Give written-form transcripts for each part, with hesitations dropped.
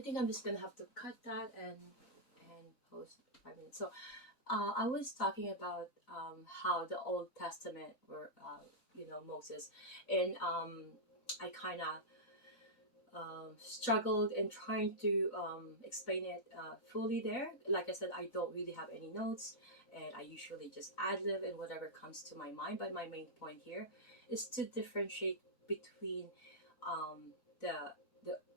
I think I'm just gonna have to cut that and post 5 minutes. So I was talking about how the Old Testament were, Moses, and I kind of struggled in trying to explain it fully there. Like I said, I don't really have any notes, and I usually just ad lib and whatever comes to my mind. But my main point here is to differentiate between the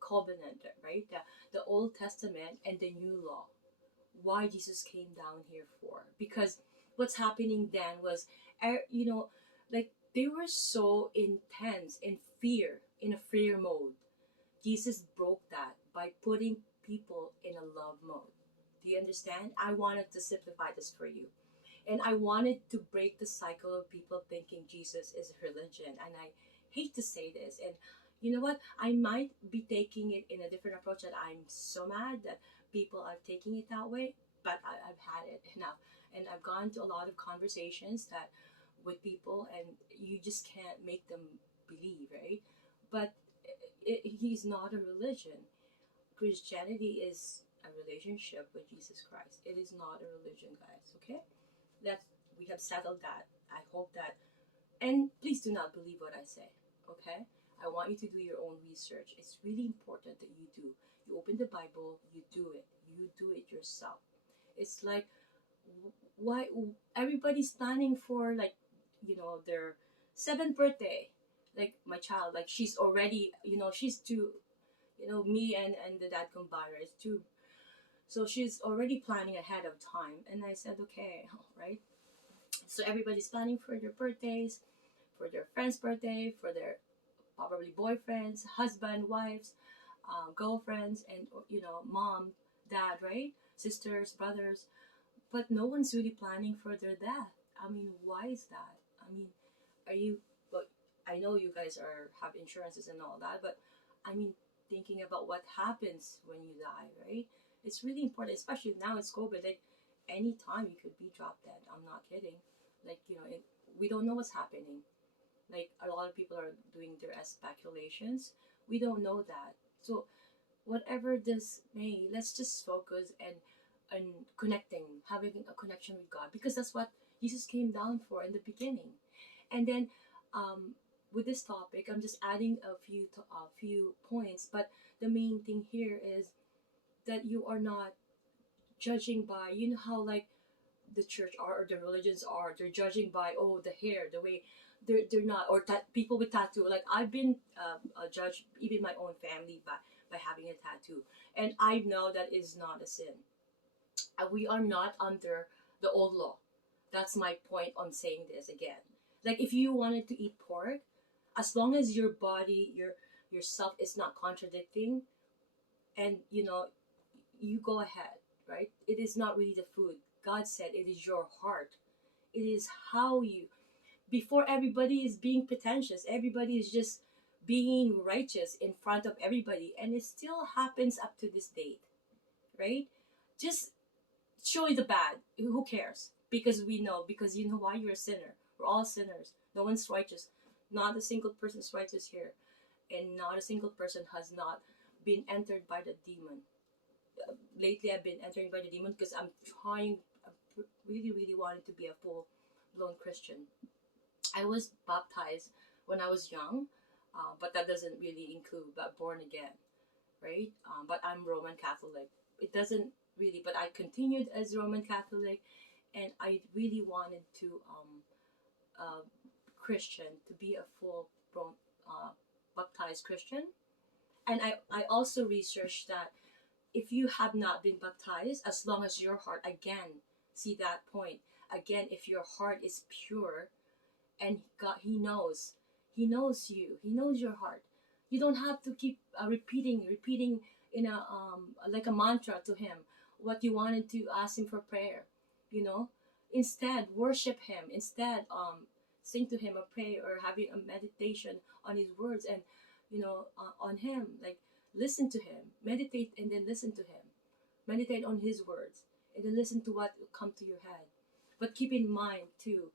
covenant, right? The Old Testament and the New Law. Why Jesus came down here for? Because what's happening then was, like they were so intense in fear, in a fear mode. Jesus broke that by putting people in a love mode. Do you understand? I wanted to simplify this for you. And I wanted to break the cycle of people thinking Jesus is a religion. And I hate to say this. And you know what? I might be taking it in a different approach that I'm so mad that people are taking it that way. But I've had it enough. And I've gone to a lot of conversations that with people and you just can't make them believe, right? But he's not a religion. Christianity is a relationship with Jesus Christ. It is not a religion, guys. Okay, that we have settled that. I hope that, and please do not believe what I say. Okay, I want you to do your own research. It's really important that you do. You open the Bible, you do it. You do it yourself. It's like why everybody's planning for like their seventh birthday, like my child, like she's already she's two, me and the dad combined is two, so she's already planning ahead of time. And I said okay, right, so everybody's planning for their birthdays, for their friends birthday, for their probably boyfriends, husband, wives, girlfriends, and mom, dad, right, sisters, brothers, but no one's really planning for their death. I mean, why is that? I mean, are you? Well, I know you guys are have insurances and all that, but I mean, thinking about what happens when you die, right? It's really important, especially now it's COVID. Like, anytime you could be dropped dead. I'm not kidding. Like, we don't know what's happening. Like, a lot of people are doing their speculations. We don't know that. So, whatever this may, let's just focus and connecting, having a connection with God, because that's what Jesus came down for in the beginning. And then with this topic, I'm just adding a few points, but the main thing here is that you are not judging by how like the church are or the religions are. They're judging by the hair, the way they're not, or people with tattoo. Like I've been judged, even my own family, by having a tattoo, and I know that is not a sin. We are not under the old law. That's my point on saying this again. Like if you wanted to eat pork, as long as your body, yourself is not contradicting, and you go ahead, right? It is not really the food. God said it is your heart. It is how you. Before everybody is being pretentious, everybody is just being righteous in front of everybody, and it still happens up to this date, right? Just show you the bad. Who cares? Because we know. Because you know why, you're a sinner. We're all sinners. No one's righteous. Not a single person is righteous here, and not a single person has not been entered by the demon. Lately, I've been entering by the demon because I'm trying. I really, really wanted to be a full-blown Christian. I was baptized when I was young, but that doesn't really include born again, right? But I'm Roman Catholic. It doesn't really, but I continued as Roman Catholic, and I really wanted to Christian, to be a full grown baptized Christian. And I also researched that if you have not been baptized, as long as your heart, again, see that point, again, if your heart is pure, and God, He knows you, He knows your heart. You don't have to keep repeating in a like a mantra to Him what you wanted to ask Him for prayer. You know, instead worship Him. Instead, sing to Him or pray or having a meditation on His words, and on Him. Like listen to Him, meditate, and then listen to Him. Meditate on His words, and then listen to what will come to your head. But keep in mind too,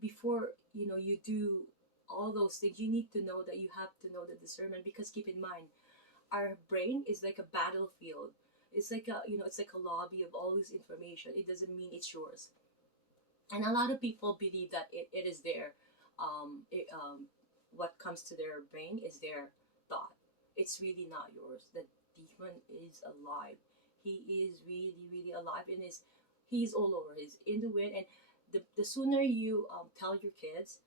before you do all those things, you need to know that you have to know the discernment, because keep in mind, our brain is like a battlefield. It's like a, you know, it's like a lobby of all this information. It doesn't mean it's yours. And a lot of people believe that it is their, what comes to their brain is their thought. It's really not yours. The demon is alive. He is really, really alive, and he's all over. He's in the wind, and the sooner you tell your kids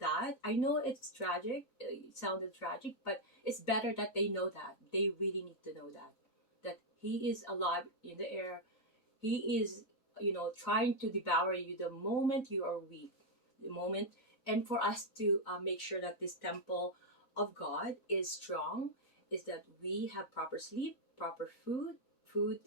that, I know it's tragic. It sounded tragic, but it's better that they know that. They really need to know that he is alive in the air. He is, trying to devour you the moment you are weak, the moment. And for us to make sure that this temple of God is strong, is that we have proper sleep, proper food.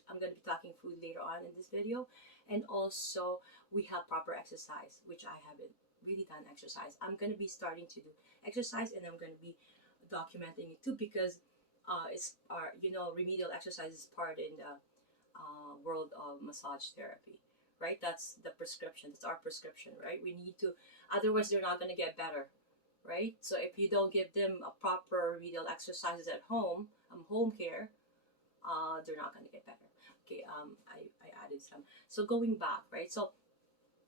I'm going to be talking food later on in this video. And also we have proper exercise, which I haven't really done exercise. I'm going to be starting to do exercise, and I'm going to be documenting it too, because it's our, remedial exercise is part in the world of massage therapy, right? That's the prescription. That's our prescription, right? We need to, otherwise they're not going to get better, right? So if you don't give them a proper remedial exercises at home, home care, they're not going to get better. Okay, I added some. So going back, right? So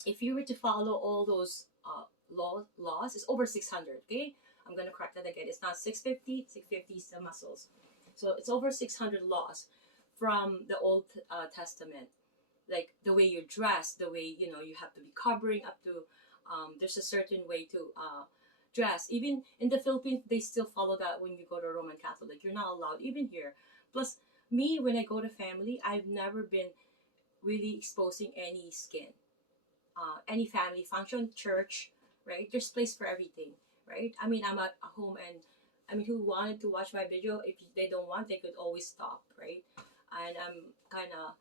if you were to follow all those laws, it's over 600, okay? I'm going to correct that again. It's not 650. 650 is the muscles. So it's over 600 laws from the Old Testament, like the way you dress, the way, you have to be covering up to, there's a certain way to dress. Even in the Philippines, they still follow that. When you go to Roman Catholic, you're not allowed, even here. Plus, me, when I go to family, I've never been really exposing any skin. Any family function, church, right? There's place for everything, right? I mean, I'm at home, and I mean, who wanted to watch my video, if they don't want, they could always stop, right? And I'm kind of,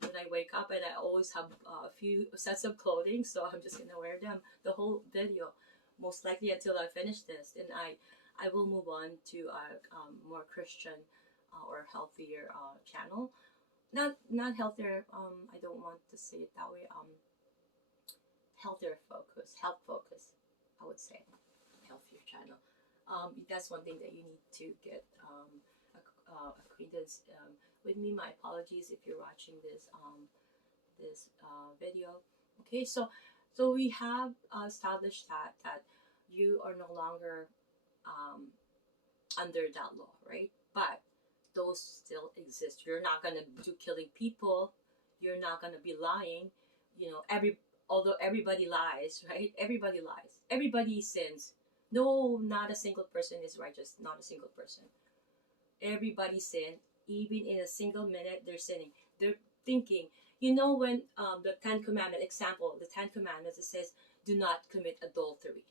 when I wake up, and I always have a few sets of clothing, so I'm just gonna wear them the whole video, most likely until I finish this. And I will move on to a more Christian or healthier channel. Not healthier. I don't want to say it that way. Healthier focus, health focus, I would say, healthier channel. That's one thing that you need to get acquaintance with me. My apologies if you're watching this video. Okay, so we have established that you are no longer under that law, right? But those still exist. You're not gonna do killing people. You're not gonna be lying. Although everybody lies, right? Everybody lies. Everybody sins. No, not a single person is righteous. Not a single person. Everybody sin. Even in a single minute, they're sinning. They're thinking. When the Ten Commandments, example, the Ten Commandments, it says, "Do not commit adultery,"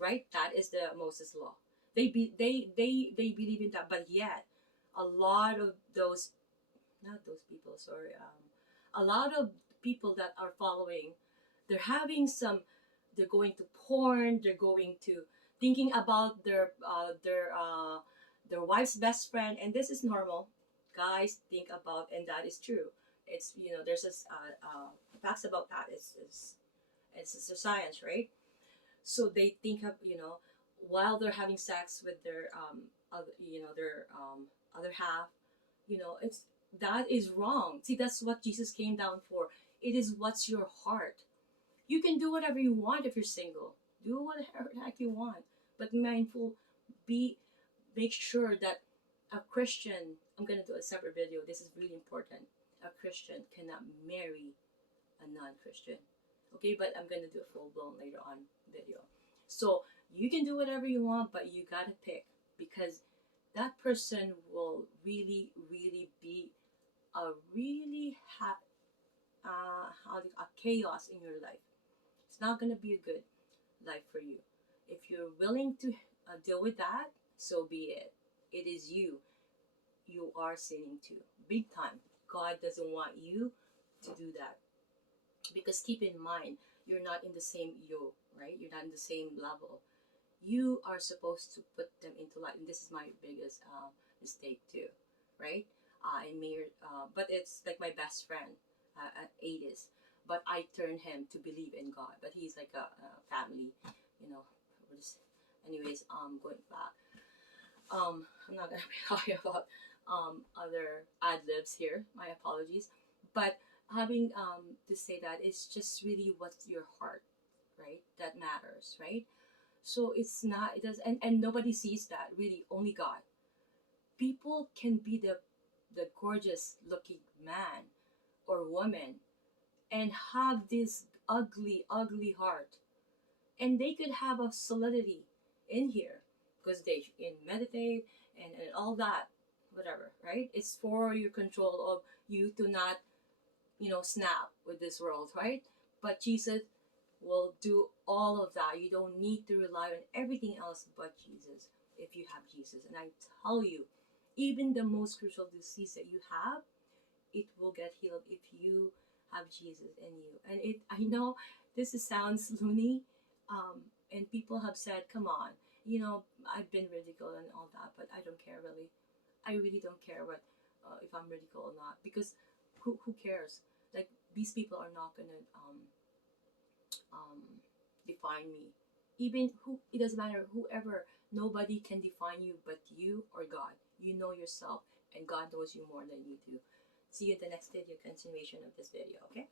right? That is the Moses law. They believe in that, but yet a lot of those, not those people, sorry, a lot of people that are following, they're having they're going to porn, they're going to thinking about their wife's best friend, and this is normal. Guys think about, and that is true. It's, there's this facts about that. It's a science, right? So they think of, while they're having sex with their their other half, that is wrong. See, that's what Jesus came down for. It is what's your heart. You can do whatever you want if you're single. Do whatever the heck you want, but mindful. Make sure that a Christian. I'm gonna do a separate video. This is really important. A Christian cannot marry a non-Christian. Okay, but I'm gonna do a full-blown later on video. So you can do whatever you want, but you gotta pick, because that person will really, really be a chaos in your life. It's not gonna be a good life for you. If you're willing to deal with that, so be it. It is you. You are sinning too, big time. God doesn't want you to do that, because keep in mind, you're not in the same yoke, right? You're not in the same level. You are supposed to put them into light, and this is my biggest mistake too, right? But it's like my best friend, 80s, but I turned him to believe in God. But he's like a family, anyways, going back. I'm not gonna be talking about other ad libs here. My apologies, but having to say that it's just really what's your heart, right? That matters, right? So it's not, it does, and nobody sees that, really, only God. People can be the gorgeous looking man or woman and have this ugly, ugly heart, and they could have a solidity in here because they in meditate and all that, whatever, right? It's for your control of you to not, snap with this world, right? But Jesus will do all of that. You don't need to rely on everything else but Jesus if you have Jesus. And I tell you, even the most crucial disease that you have, it will get healed if you have Jesus in you. And I know sounds loony, and people have said, "Come on, I've been ridiculed and all that," but I don't care really. I really don't care what if I'm ridiculed or not, because who cares? Like, these people are not gonna um, define me. Even who, it doesn't matter, whoever, nobody can define you but you or God. You know yourself, and God knows you more than you do. See you in the next video, continuation of this video, okay?